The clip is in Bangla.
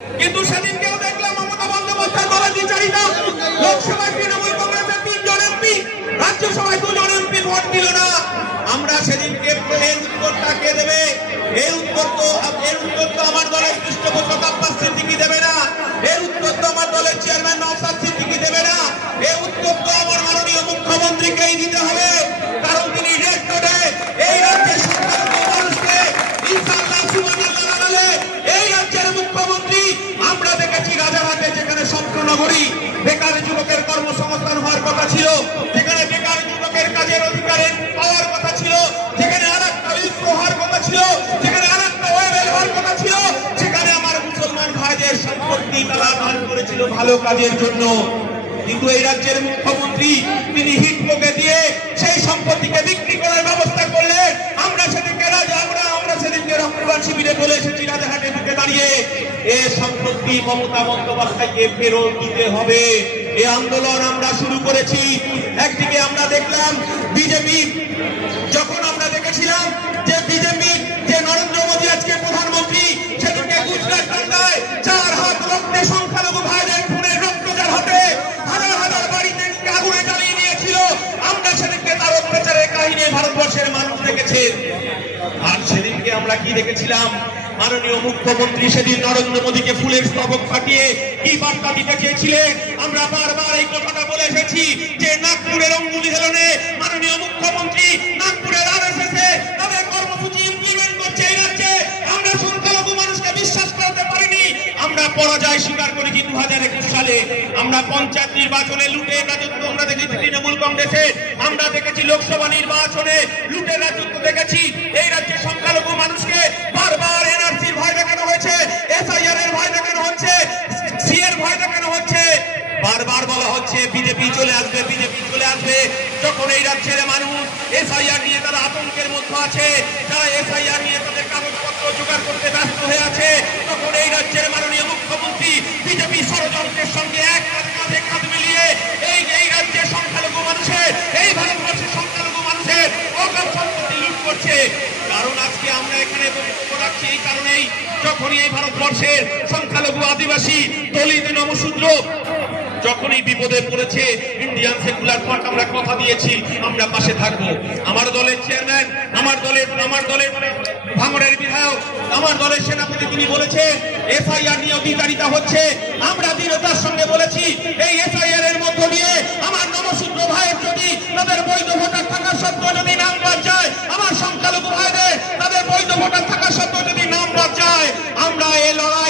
কিন্তু সেদিনকেও দেখলাম মমতা বন্দ্যোপাধ্যায় দলের বিচারিতা লোকসভায় তৃণমূল কংগ্রেসের 3 জন এমপি, রাজ্যসভায় 2 জন এমপি ভোট দিল না। আমরা সেদিনকে এর উত্তরটা কে দেবে? এর উত্তর তো আমার দলের পৃষ্ঠপোষক আব্বাস সিদ্দিকী দেবে না, এর উত্তর তো আমার দলের চেয়ারম্যান নওশাদ সিদ্দিকী দেবে না, এর উত্তর তো আমার মাননীয় মুখ্যমন্ত্রীকেই দিতে হবে। কারণ তিনি রেকর্ডে এই রাজ্যের সংখ্যালঘু মানুষকে ইনশাআল্লাহ সুবহানাল্লাহ জানালে এই রাজ্যের মুখ্যমন্ত্রী আমরা দেখেছি রাজারহাটে, যেখানে স্বপ্ননগরী বেকার যুবকের কর্মসংস্থান হওয়ার কথা ছিল, যেখানে বেকার যুবকের কাজের অধিকারের পাওয়ার কথা ছিল, যেখানে আরেকটা ইফকো হওয়ার কথা ছিল, যেখানে আরেকটা ওয়েবেল হওয়ার কথা ছিল, সেখানে আমার মুসলমান ভাইদের সম্পত্তি তারা দান করেছিল ভালো কাজের জন্য। কিন্তু এই রাজ্যের মুখ্যমন্ত্রী তিনি হিটকোকে দিয়ে সেই সম্পত্তিকে বিক্রি করার ব্যবস্থা করলেন। আমরা সেদিনকে রক্তদান শিবিরে বলে এসেছি রাজারহাটে ঢুকে দাঁড়িয়ে, এ সম্পত্তি মমতা বন্দ্যোপাধ্যায়কে ফেরত দিতে হবে। এই আন্দোলন আমরা শুরু করেছি। একদিকে আমরা দেখলাম বিজেপি, যখন আমরা দেখেছিলাম যে বিজেপি যে নরেন্দ্র মোদী আজকে প্রধানমন্ত্রী, সেদিনকে গুজরাট বাংলায় 4 হাত রক্তে সংখ্যালঘু ভাইদের খুনের রক্তজার হাতে হাজার হাজার বাড়িতে আগুনে জ্বালিয়ে দিয়েছিল। আমরা সেদিনকে তার অত্যাচারের কাহিনী ভারতবর্ষের মানুষ দেখেছেন। আর সেদিনকে আমরা কি দেখেছিলাম? মাননীয় মুখ্যমন্ত্রী সেদিন নরেন্দ্র মোদীকে ফুলের স্তবক ফাটিয়ে কি বার্তা দিতে চেয়েছিলেন? আমরা বারবার এই কথাটা বলে এসেছি যে নাগপুরের অঙ্গুলি হেলনে মাননীয় মুখ্যমন্ত্রী নাগপুরের আরএসএস তাদের কর্মসূচি ইমপ্লিমেন্ট করছে এই রাজ্যে। আমরা সংখ্যালঘু মানুষকে বিশ্বাস করতে পারিনি। আমরা পরাজয় স্বীকার করেছি 2021 সালে। আমরা পঞ্চায়েত নির্বাচনে লুটের রাজত্ব আমরা দেখেছি তৃণমূল কংগ্রেসের, আমরা দেখেছি লোকসভা নির্বাচনে লুটের রাজত্ব দেখেছি। এই রাজ্যে সংখ্যালঘু মানুষকে বারবার এনআরসির ভয় দেখানো হয়েছে, এসআইআর এর ভয় দেখানো হচ্ছে, সি এর ভয় দেখানো হচ্ছে। বারবার বলা হচ্ছে বিজেপি চলে আসবে, বিজেপি চলে আসবে। যখন এই রাজ্যের মানুষ এসআইআর নিয়ে তারা আতঙ্কের মধ্যে আছে, তারা এসআইআর নিয়ে তাদের কাগজপত্র জোগাড় করতে ব্যস্ত হয়ে আছে, তখন এই রাজ্যের মাননীয় মুখ্যমন্ত্রী বিজেপি ষড়যন্ত্রের সঙ্গে এক কাঁধে কাঁধ মিলিয়ে এই রাজ্যের সংখ্যালঘু মানুষের, এই ভারতবর্ষের সংখ্যালঘু মানুষের অকাল সম্পত্তি লুট করছে। কারণ আজকে আমরা এখানে বক্তব্য রাখছি এই কারণেই, যখনই এই ভারতবর্ষের সংখ্যালঘু, আদিবাসী, দলিত, নমশূদ্র যখনই বিপদে পড়েছে, ইন্ডিয়ান সেকুলার ফ্রন্ট আমরা কথা দিয়েছি আমরা পাশে থাকবো। আমার দলের চেয়ারম্যান, আমার দলের ভাঙড়ের বিধায়ক, আমার দলের সেনাপতি তিনি বলেছে এসআইআর নিয়ে বিচারিতা হচ্ছে। আমরা দৃঢ়তার সঙ্গে বলেছি এই এসআইআর এর মধ্য দিয়ে আমার নমশূদ্র ভাইয়ের যদি তাদের বৈধ ভোটার থাকা সত্ত্বেও যদি নাম বাদ যায়, আমার সংখ্যালঘু ভাইদের তাদের বৈধ ভোটার থাকা সত্ত্বেও যদি নাম বাদ যায়, আমরা এই লড়াই